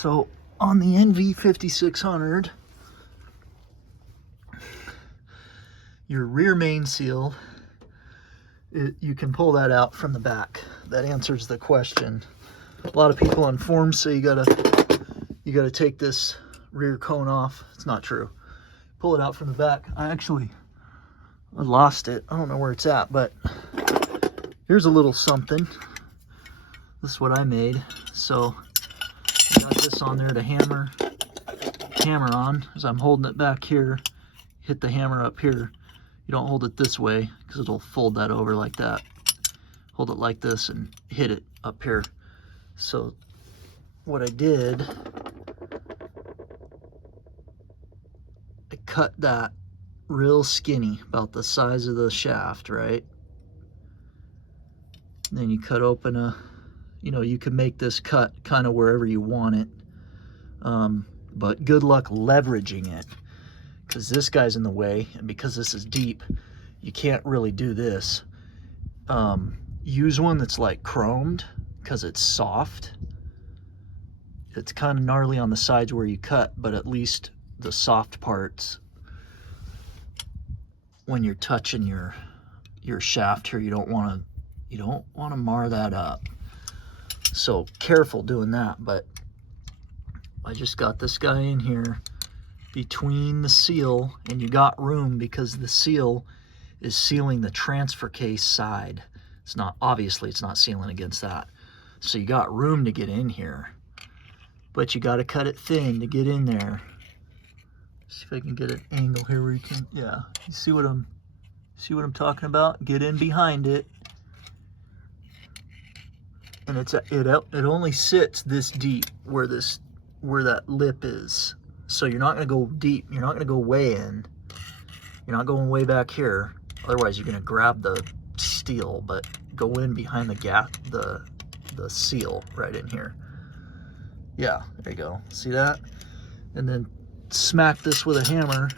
So on the NV5600, your rear main seal, you can pull that out from the back. That answers the question. A lot of people on forums say you gotta take this rear cone off. It's not true. Pull it out from the back. I lost it. I don't know where it's at, but here's a little something. This is what I made. So I got this on there to hammer on. As I'm holding it back here, hit the hammer up here. You don't hold it this way because it'll fold that over like that. Hold it like this and hit it up here. So what I did, I cut that real skinny, about the size of the shaft, right? And then you cut open a, you can make this cut kind of wherever you want it. But good luck leveraging it, because this guy's in the way, and because this is deep, you can't really do this. Use one that's like chromed, because it's soft. It's kind of gnarly on the sides where you cut, but at least the soft parts, when you're touching your shaft here, you don't want to mar that up. So careful doing that. But I just got this guy in here between the seal, and you got room because the seal is sealing the transfer case side. It's not, obviously it's not sealing against that. So you got room to get in here, but you got to cut it thin to get in there. See if I can get an angle here where you can, yeah, you see what I'm talking about? Get in behind it. And it only sits this deep where that lip is. So you're not going to go deep. You're not going to go way in. You're not going way back here. Otherwise, you're going to grab the steel. But go in behind the gap, the seal right in here. Yeah, there you go. See that? And then smack this with a hammer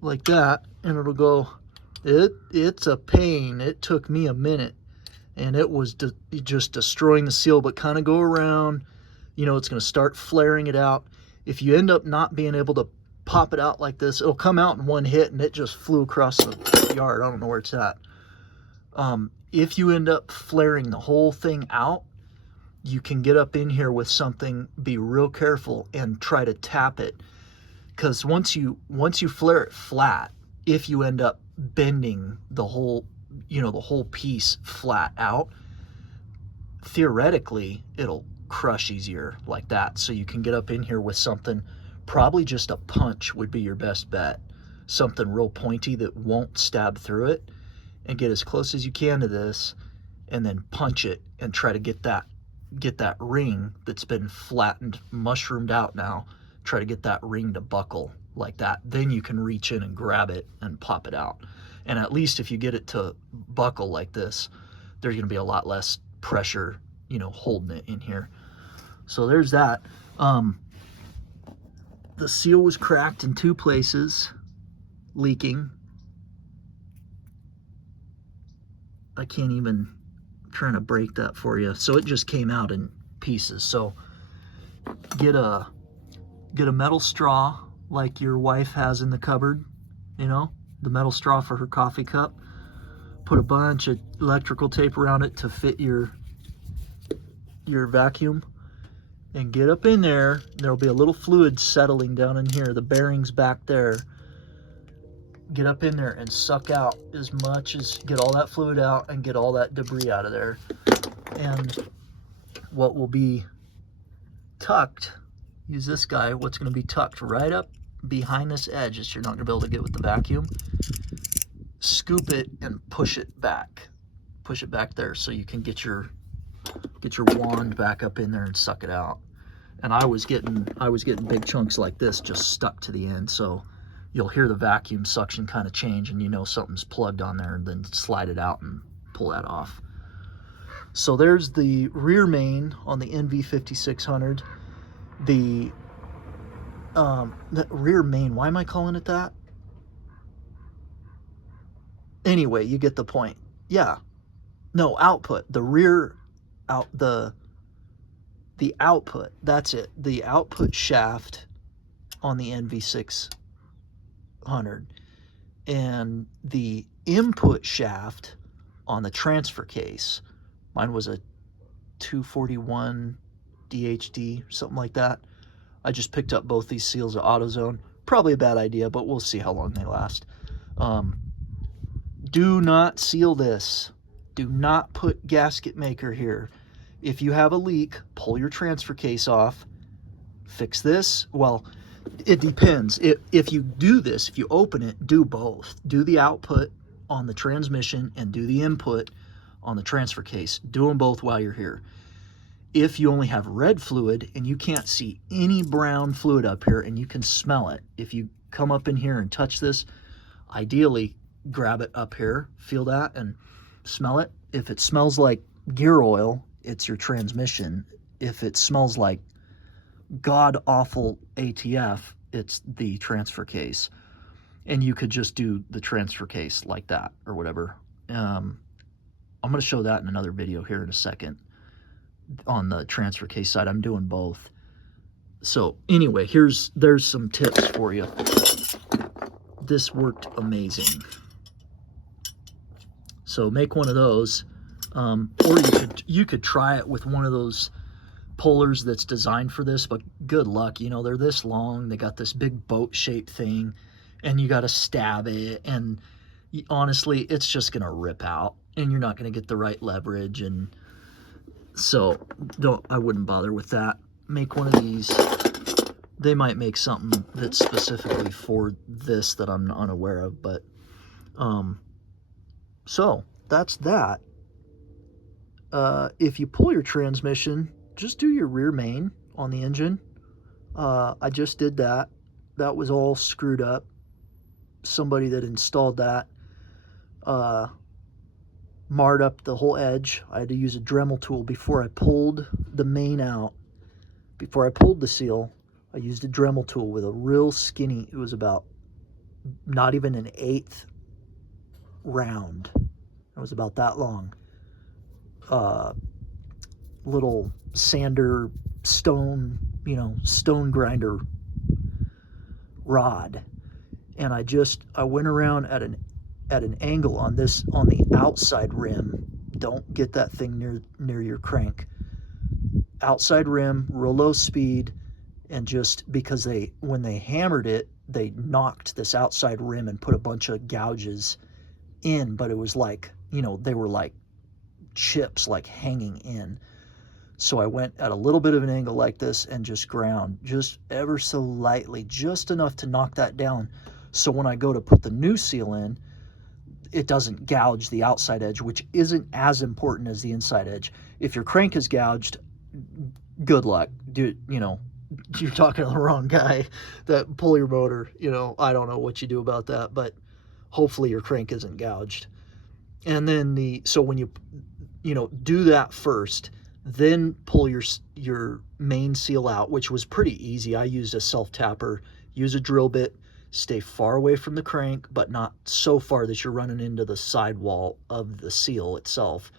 like that, and it'll go. It's a pain. It took me a minute, and it was just destroying the seal. But kind of go around. It's going to start flaring it out. If you end up not being able to pop it out like this, it'll come out in one hit, and it just flew across the yard. I don't know where it's at. If you end up flaring the whole thing out, you can get up in here with something, be real careful, and try to tap it. Because once you flare it flat, if you end up bending the whole piece flat out, theoretically it'll crush easier like that. So you can get up in here with something, probably just a punch would be your best bet. Something real pointy that won't stab through it, and get as close as you can to this, and then punch it and try to get that ring that's been flattened, mushroomed out now. Try to get that ring to buckle like that. Then you can reach in and grab it and pop it out. And at least if you get it to buckle like this, there's going to be a lot less pressure, holding it in here. So there's that. The seal was cracked in 2 places, leaking. I can't even, trying to break that for you. So it just came out in pieces. So get a metal straw like your wife has in the cupboard, the metal straw for her coffee cup. Put a bunch of electrical tape around it to fit your vacuum, and get up in there. There'll be a little fluid settling down in here. The bearing's back there. Get up in there and suck out as much as, get all that fluid out and get all that debris out of there. And what will be tucked, use this guy, what's going to be tucked right up behind this edge that you're not going to be able to get with the vacuum. Scoop it and push it back. Push it back there so you can get your wand back up in there and suck it out. And I was getting big chunks like this just stuck to the end, so you'll hear the vacuum suction kind of change, and something's plugged on there, and then slide it out and pull that off. So there's the rear main on the NV5600. The rear main, why am I calling it that? Anyway, you get the point. Yeah. No, output. The rear out, the the output, that's it. The output shaft on the NV600 and the input shaft on the transfer case. Mine was a 241 DHD, something like that. I just picked up both these seals at AutoZone. Probably a bad idea, but we'll see how long they last. Do not seal this. Do not put gasket maker here. If you have a leak, pull your transfer case off. Fix this. Well, it depends. If you do this, if you open it, do both. Do the output on the transmission and do the input on the transfer case. Do them both while you're here. If you only have red fluid and you can't see any brown fluid up here and you can smell it, if you come up in here and touch this, ideally grab it up here, feel that and smell it. If it smells like gear oil, it's your transmission. If it smells like god-awful ATF, it's the transfer case. And you could just do the transfer case like that or whatever. I'm going to show that in another video here in a second. On the transfer case side, I'm doing both. So anyway, there's some tips for you. This worked amazing. So make one of those, or you could try it with one of those pullers that's designed for this, but good luck. You know, they're this long, they got this big boat shaped thing, and you got to stab it, and honestly, it's just gonna rip out, and you're not gonna get the right leverage, and so I wouldn't bother with that. Make one of these. They might make something that's specifically for this that I'm unaware of, but so that's that. If you pull your transmission, just do your rear main on the engine. I just did that. That was all screwed up. Somebody that installed that marred up the whole edge. I had to use a Dremel tool before I pulled the main out. Before I pulled the seal, I used a Dremel tool with a real skinny, it was about not even an 1/8 round. It was about that long. Little sander, stone grinder rod. And I went around at an angle on the outside rim. Don't get that thing near your crank. Outside rim, real low speed, and just because when they hammered it, they knocked this outside rim and put a bunch of gouges in, but it was like, they were like chips like hanging in. So I went at a little bit of an angle like this and just ground just ever so lightly, just enough to knock that down. So when I go to put the new seal in, it doesn't gouge the outside edge, which isn't as important as the inside edge. If your crank is gouged, good luck. Dude, you're talking to the wrong guy. That pulley motor, I don't know what you do about that, but hopefully your crank isn't gouged. And then so when you do that first, then pull your main seal out, which was pretty easy. I used a self-tapper, use a drill bit, stay far away from the crank, but not so far that you're running into the sidewall of the seal itself.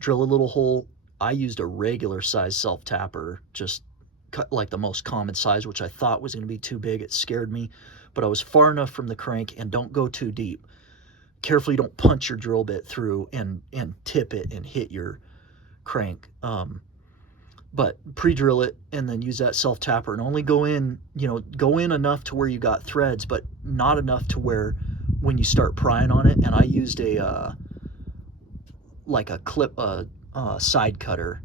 Drill a little hole. I used a regular size self-tapper, just cut like the most common size, which I thought was going to be too big. It scared me, but I was far enough from the crank, and don't go too deep. Carefully don't punch your drill bit through and tip it and hit your crank. But pre-drill it and then use that self-tapper, and only go in enough to where you got threads, but not enough to where when you start prying on it. And I used a side cutter,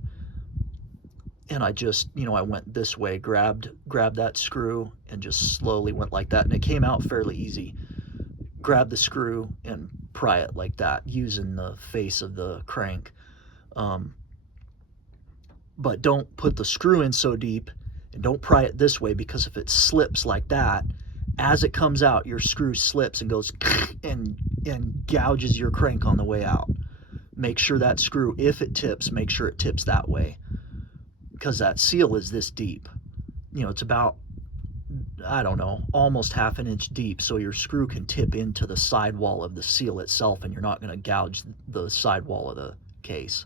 and I just, I went this way, grabbed that screw and just slowly went like that, and it came out fairly easy. Grab the screw and pry it like that using the face of the crank. But don't put the screw in so deep, and don't pry it this way, because if it slips like that, as it comes out, your screw slips and goes and gouges your crank on the way out. Make sure that screw, if it tips, make sure it tips that way, because that seal is this deep. It's about, I don't know, almost 1/2 inch deep, so your screw can tip into the sidewall of the seal itself, and you're not going to gouge the sidewall of the case.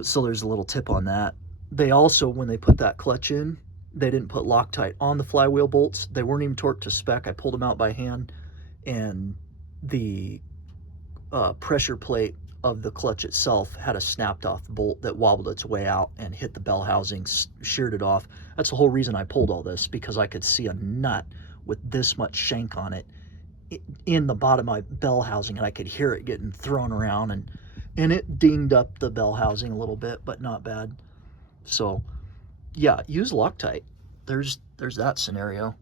So there's a little tip on that. they also, when they put that clutch in, they didn't put Loctite on the flywheel bolts. They weren't even torqued to spec. I pulled them out by hand, and the pressure plate of the clutch itself had a snapped off bolt that wobbled its way out and hit the bell housing, sheared it off. That's the whole reason I pulled all this, because I could see a nut with this much shank on it in the bottom of my bell housing, and I could hear it getting thrown around, and it dinged up the bell housing a little bit, but not bad. So yeah, use Loctite. There's that scenario.